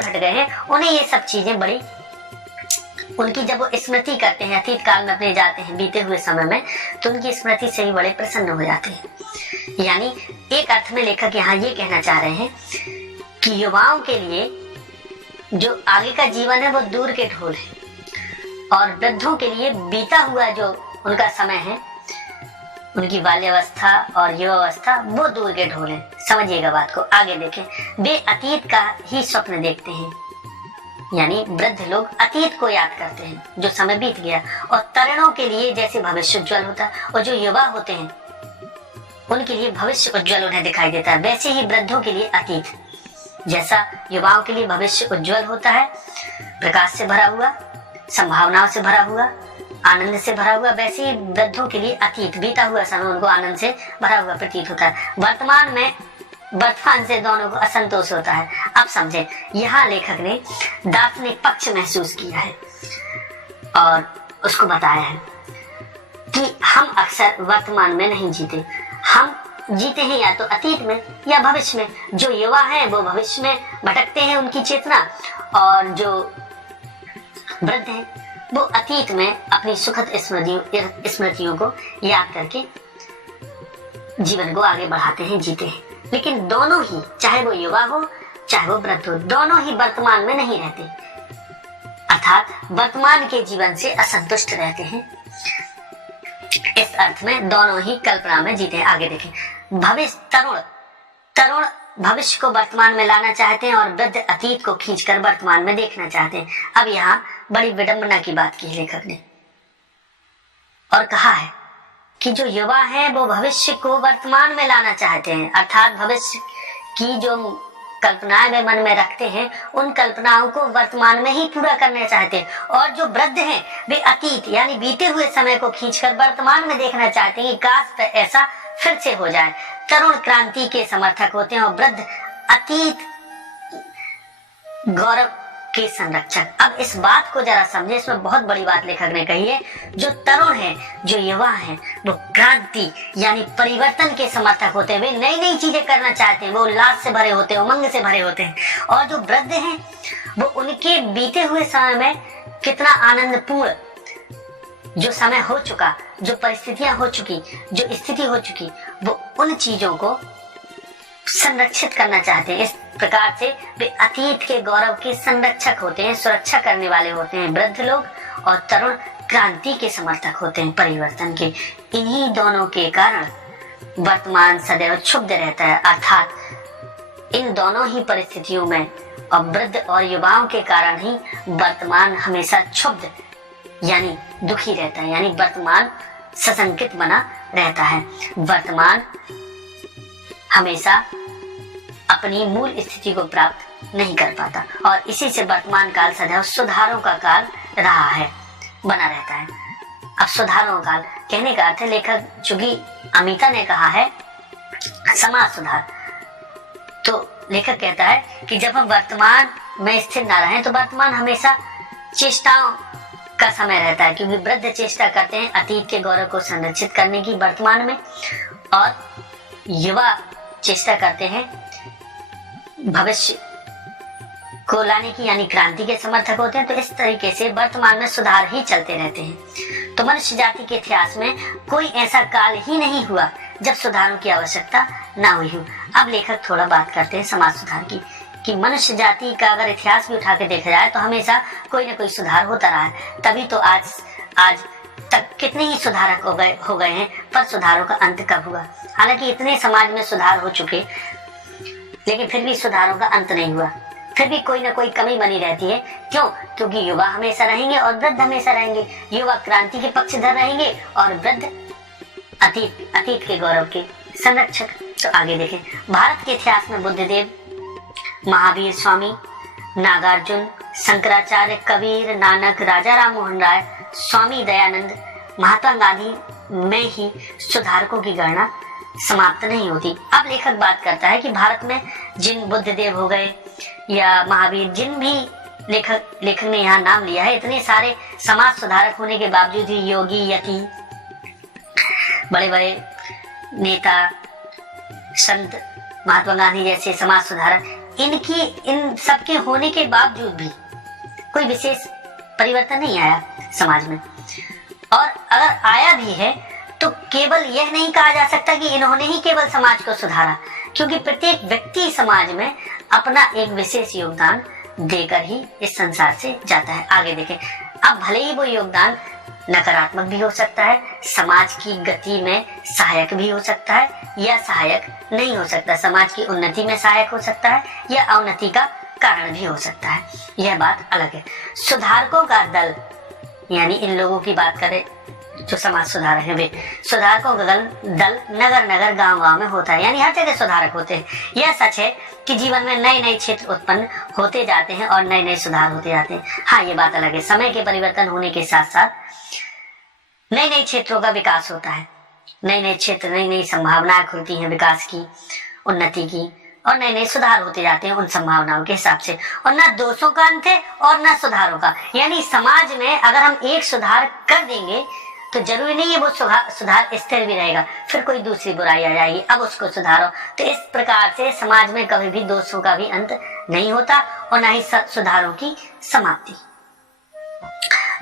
हट गए हैं, उन्हें ये सब चीजें बड़ी, उनकी जब वो स्मृति करते हैं, अतीत काल में अपने जाते हैं बीते हुए समय में, तो उनकी स्मृति से ही बड़े प्रसन्न हो जाते हैं। यानी एक अर्थ में लेखक यहाँ ये कहना चाह रहे हैं कि युवाओं के लिए जो आगे का जीवन है वो दूर के ढोल है, और वृद्धों के लिए बीता हुआ जो उनका समय है, उनकी बाल्यावस्था और युवावस्था, वो दूर के ढोल है। समझिएगा बात को, आगे देखें। वे अतीत का ही स्वप्न देखते हैं, यानी वृद्ध लोग अतीत को याद करते हैं जो समय बीत गया, और तरुणों के लिए जैसे भविष्य उज्ज्वल होता है, और जो युवा होते हैं उनके लिए भविष्य उज्ज्वल उन्हें दिखाई देता है, वैसे ही वृद्धों के लिए अतीत जैसा युवाओं के लिए भविष्य उज्ज्वल होता है, प्रकाश से भरा हुआ, संभावनाओं से भरा हुआ, आनंद से भरा हुआ, वैसे ही वृद्धों के लिए अतीत बीता हुआ समय उनको आनंद से भरा हुआ प्रतीत होता है। वर्तमान से दोनों को असंतोष होता है। अब समझे, यहाँ लेखक ने दार्शनिक पक्ष महसूस किया है और उसको बताया है कि हम अक्सर वर्तमान में नहीं जीते, हम जीते हैं या तो अतीत में या भविष्य में। जो युवा हैं वो भविष्य में भटकते हैं उनकी चेतना, और जो वृद्ध हैं वो अतीत में अपनी सुखद स्मृतियों को याद करके जीवन को आगे बढ़ाते हैं, जीते हैं। लेकिन दोनों ही, चाहे वो युवा हो चाहे वो वृद्ध हो, दोनों ही वर्तमान में नहीं रहते, अर्थात वर्तमान के जीवन से असंतुष्ट रहते हैं। इस अर्थ में दोनों ही कल्पना में जीते हैं। आगे देखें, तरुण भविष्य को वर्तमान में लाना चाहते हैं, और वृद्ध अतीत को खींचकर वर्तमान में देखना चाहते हैं। अब यहाँ बड़ी विडंबना की बात की लेखक ने और कहा है कि जो युवा हैं वो भविष्य को वर्तमान में लाना चाहते हैं, अर्थात भविष्य की जो कल्पनाएं वे मन में रखते हैं, उन कल्पनाओं को वर्तमान में ही पूरा करना चाहते हैं। और जो वृद्ध हैं वे अतीत यानी बीते हुए समय को खींचकर वर्तमान में देखना चाहते हैं कि काश ऐसा फिर से हो जाए। तरुण क्रांति के समर्थक होते हैं और वृद्ध अतीत गौरव के संरक्षक। अब इस बात को जरा समझे, इसमें बहुत बड़ी बात लेखक ने कही है। जो तरुण है, जो युवा है, वो क्रांति यानी परिवर्तन के समर्थक होते हैं, वे नई नई चीजें करना चाहते हैं, वो उल्लास से भरे होते हैं, उमंग से भरे होते हैं। और जो वृद्ध हैं वो उनके बीते हुए समय में कितना आनंदपूर्ण जो समय हो चुका, जो परिस्थितियां हो चुकी, जो स्थिति हो चुकी, वो उन चीजों को संरक्षित करना चाहते हैं। इस प्रकार से वे अतीत के गौरव के संरक्षक होते हैं, सुरक्षा करने वाले होते हैं वृद्ध लोग, और तरुण क्रांति के समर्थक होते हैं, परिवर्तन के। इन्हीं दोनों के कारण वर्तमान सदैव क्षुब्ध रहता है, अर्थात इन दोनों ही परिस्थितियों में, और वृद्ध और युवाओं के कारण ही वर्तमान हमेशा क्षुब्ध यानी दुखी रहता है, यानी वर्तमान सशंकित बना रहता है। वर्तमान हमेशा अपनी मूल स्थिति को प्राप्त नहीं कर पाता, और इसी से वर्तमान काल सदैव सुधारों का काल रहा है, बना रहता है। अब सुधारों काल कहने का अर्थ है, लेखक चूंकि अमिता ने कहा है समाज सुधार, तो लेखक कहता है कि जब हम वर्तमान में स्थिर न रहें तो वर्तमान हमेशा चेष्टाओं का समय रहता है, क्योंकि वृद्ध चेष्टा करते हैं अतीत के गौरव को संरक्षित करने की वर्तमान में, और युवा चेष्टा करते हैं भविष्य को लाने की यानी क्रांति के समर्थक होते हैं। तो इस तरीके से वर्तमान में सुधार ही चलते रहते हैं। तो मनुष्य जाति के इतिहास में कोई ऐसा काल ही नहीं हुआ जब सुधारों की आवश्यकता ना हुई हो। अब लेखक थोड़ा बात करते हैं समाज सुधार की, कि मनुष्य जाति का अगर इतिहास भी उठा के देखा जाए तो हमेशा कोई ना कोई सुधार होता रहा है, तभी तो आज तक कितने ही सुधारक हो गए हैं, पर सुधारों का अंत कब हुआ। हालांकि इतने समाज में सुधार हो चुके, लेकिन फिर भी सुधारों का अंत नहीं हुआ, फिर भी कोई ना कोई कमी बनी रहती है। क्यों? क्योंकि युवा हमेशा रहेंगे और वृद्ध हमेशा रहेंगे। युवा क्रांति के पक्षधर रहेंगे और वृद्ध अतीत के गौरव के संरक्षक। तो आगे देखें, भारत के इतिहास में बुद्धदेव, महावीर स्वामी, नागार्जुन, शंकराचार्य, कबीर, नानक, राजा राम मोहन राय, स्वामी दयानंद, महात्मा गांधी में ही सुधारकों की गणना समाप्त नहीं होती। अब लेखक बात करता है कि भारत में जिन बुद्धदेव हो गए या महावीर, जिन भी लेखक ने यहाँ नाम लिया है, इतने सारे समाज सुधारक होने के बावजूद भी योगी, यति, बड़े बड़े नेता, संत, महात्मा गांधी जैसे समाज सुधारक, इन सबके होने के बावजूद भी कोई विशेष परिवर्तन नहीं आया समाज में। और अगर आया भी है तो केवल यह नहीं कहा जा सकता कि इन्होंने ही केवल समाज को सुधारा, क्योंकि प्रत्येक व्यक्ति समाज में अपना एक विशेष योगदान देकर ही इस संसार से जाता है। आगे देखें, अब भले ही वो योगदान नकारात्मक भी हो सकता है, समाज की गति में सहायक भी हो सकता है या सहायक नहीं हो सकता, समाज की उन्नति में सहायक हो सकता है या अवनति का कारण भी हो सकता है, यह बात अलग है। सुधारकों का दल, यानी इन लोगों की बात करें जो समाज सुधारक हैं, वे सुधारकों का दल नगर नगर गांव गांव में होता है, यानी हर जगह सुधारक होते हैं। यह सच है कि जीवन में नए नए क्षेत्र उत्पन्न होते जाते हैं और नए नए सुधार होते जाते हैं। हाँ, ये बात अलग है, समय के परिवर्तन होने के साथ साथ नए नए क्षेत्रों का विकास होता है, नए नए क्षेत्र, नई नई संभावनाएं खुलती हैं विकास की, उन्नति की, और नए नए सुधार होते जाते हैं उन संभावनाओं के हिसाब से। और न दोषों का अंत है और न सुधारों का। यानी समाज में अगर हम एक सुधार कर देंगे तो जरूरी नहीं है वो सुधार स्थिर भी रहेगा, फिर कोई दूसरी बुराई आ जाएगी, अब उसको सुधारो। तो इस प्रकार से समाज में कभी भी दोषों का भी अंत नहीं होता और न ही सुधारों की समाप्ति।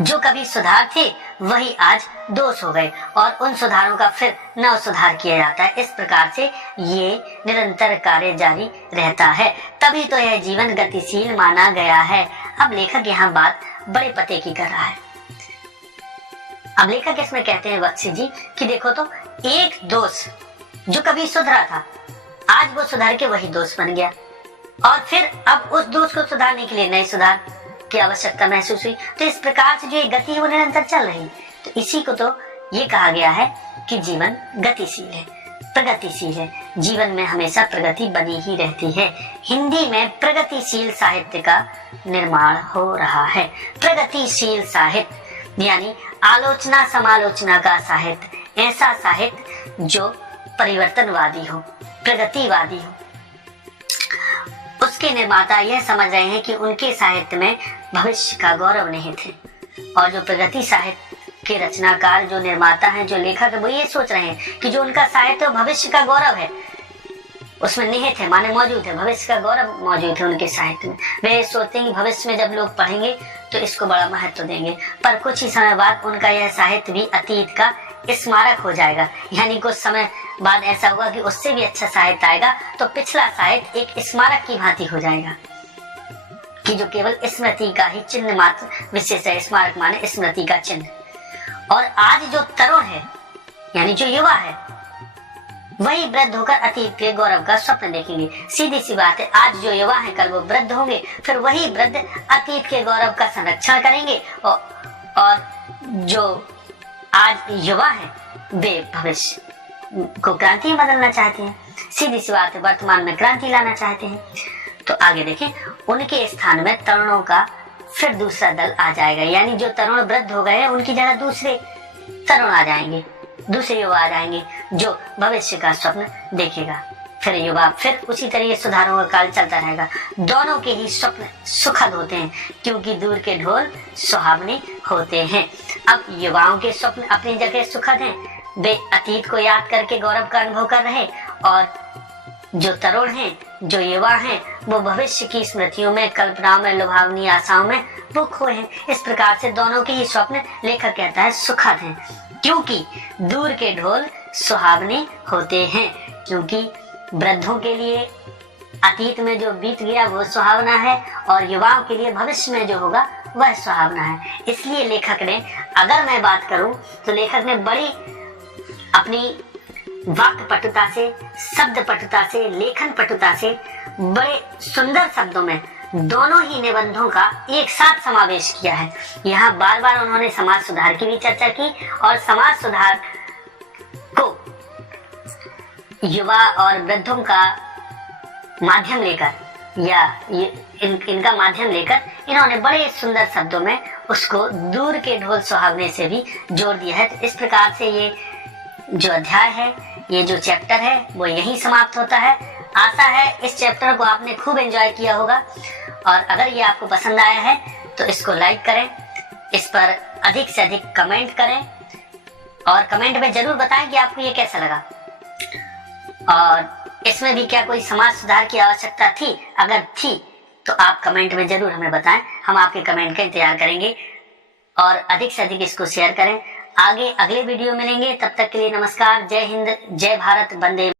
जो कभी सुधार थे वही आज दोष हो गए और उन सुधारों का फिर नव सुधार किया जाता है। इस प्रकार से ये निरंतर कार्य जारी रहता है, तभी तो यह जीवन गतिशील माना गया है। अब लेखक यहाँ बात बड़े पते की कर रहा है। अब लेखक इसमें कहते हैं बख्शी जी कि देखो तो, एक दोष जो कभी सुधरा था आज वो सुधार के वही दोष बन गया और फिर अब उस दोष को सुधारने के लिए नए सुधार की आवश्यकता महसूस हुई। तो इस प्रकार से जो ये गति है वो निरंतर चल रही। तो इसी को तो ये कहा गया है कि जीवन गतिशील है, प्रगतिशील है। जीवन में हमेशा प्रगति बनी ही रहती है। हिंदी में प्रगतिशील साहित्य का निर्माण हो रहा है। प्रगतिशील साहित्य यानी आलोचना समालोचना का साहित्य, ऐसा साहित्य जो परिवर्तनवादी हो, प्रगतिवादी हो। उसके निर्माता यह समझ रहे हैं कि उनके साहित्य में भविष्य का गौरव निहित है और जो प्रगति साहित्य के रचनाकार, जो निर्माता हैं, जो लेखक है, वो ये सोच रहे हैं कि जो उनका साहित्य भविष्य का गौरव है, उसमें निहित है, माने मौजूद है, भविष्य का गौरव मौजूद है उनके साहित्य में। वे सोचते हैं कि भविष्य में जब लोग पढ़ेंगे तो इसको बड़ा महत्व देंगे, पर कुछ ही समय बाद उनका यह साहित्य भी अतीत का स्मारक हो जाएगा। यानी कुछ समय बाद ऐसा होगा कि उससे भी अच्छा साहित्य आएगा तो पिछला साहित्य एक स्मारक की भांति हो जाएगा कि जो केवल स्मृति का ही चिन्ह मात्र विशेष है। स्मारक माने स्मृति का चिन्ह। और आज जो तरुण है यानी जो युवा है वही वृद्ध होकर अतीत के गौरव का स्वप्न देखेंगे। सीधी सी बात है, आज जो युवा है कल वो वृद्ध होंगे, फिर वही वृद्ध अतीत के गौरव का संरक्षण करेंगे और जो आज युवा है वे भविष्य को क्रांति में बदलना चाहते हैं। सीधी सी बात है, वर्तमान में क्रांति लाना चाहते हैं। तो आगे देखें, उनके स्थान में तरुणों का फिर दूसरा दल आ जाएगा। यानी जो तरुण वृद्ध हो गए उनकी जगह दूसरे तरुण आ जाएंगे, दूसरे युवा आ जाएंगे जो भविष्य का स्वप्न देखेगा। फिर युवा, फिर उसी तरीके सुधारों का काल चलता रहेगा। दोनों के ही स्वप्न सुखद होते हैं क्योंकि दूर के ढोल सुहावने होते हैं। अब युवाओं के स्वप्न अपनी जगह सुखद हैं, वे अतीत को याद करके गौरव का अनुभव कर रहे, और जो तरुण हैं, जो युवा हैं, वो भविष्य की स्मृतियों में, कल्पनाओं में, लुभावनी आशाओं में वो खोए हैं। इस प्रकार से दोनों के ही स्वप्न लेखक कहता है सुखद हैं क्योंकि दूर के ढोल सुहावने होते हैं। क्योंकि वृद्धों के लिए अतीत में जो बीत गया वो सुहावना है और युवाओं के लिए भविष्य में जो होगा वह सुहावना है। इसलिए लेखक ने, अगर मैं बात करूं तो लेखक ने बड़ी अपनी वाक्य पटुता से, शब्द पटुता से, लेखन पटुता से बड़े सुंदर शब्दों में दोनों ही निबंधों का एक साथ समावेश किया है। यहाँ बार बार उन्होंने समाज सुधार की भी चर्चा की और समाज सुधार को युवा और वृद्धों का माध्यम लेकर या इनका माध्यम लेकर इन्होंने बड़े सुंदर शब्दों में उसको दूर के ढोल सुहावने से भी जोड़ दिया है। तो इस प्रकार से ये जो अध्याय है, ये जो चैप्टर है, वो यहीं समाप्त होता है। आशा है इस चैप्टर को आपने खूब एंजॉय किया होगा और अगर ये आपको पसंद आया है तो इसको लाइक करें, इस पर अधिक से अधिक कमेंट करें और कमेंट में जरूर बताएं कि आपको ये कैसा लगा और इसमें भी क्या कोई समाज सुधार की आवश्यकता थी। अगर थी तो आप कमेंट में जरूर हमें बताएं, हम आपके कमेंट का इंतजार करेंगे और अधिक से अधिक इसको शेयर करें। आगे अगले वीडियो मिलेंगे, तब तक के लिए नमस्कार, जय हिंद, जय भारत, वंदे।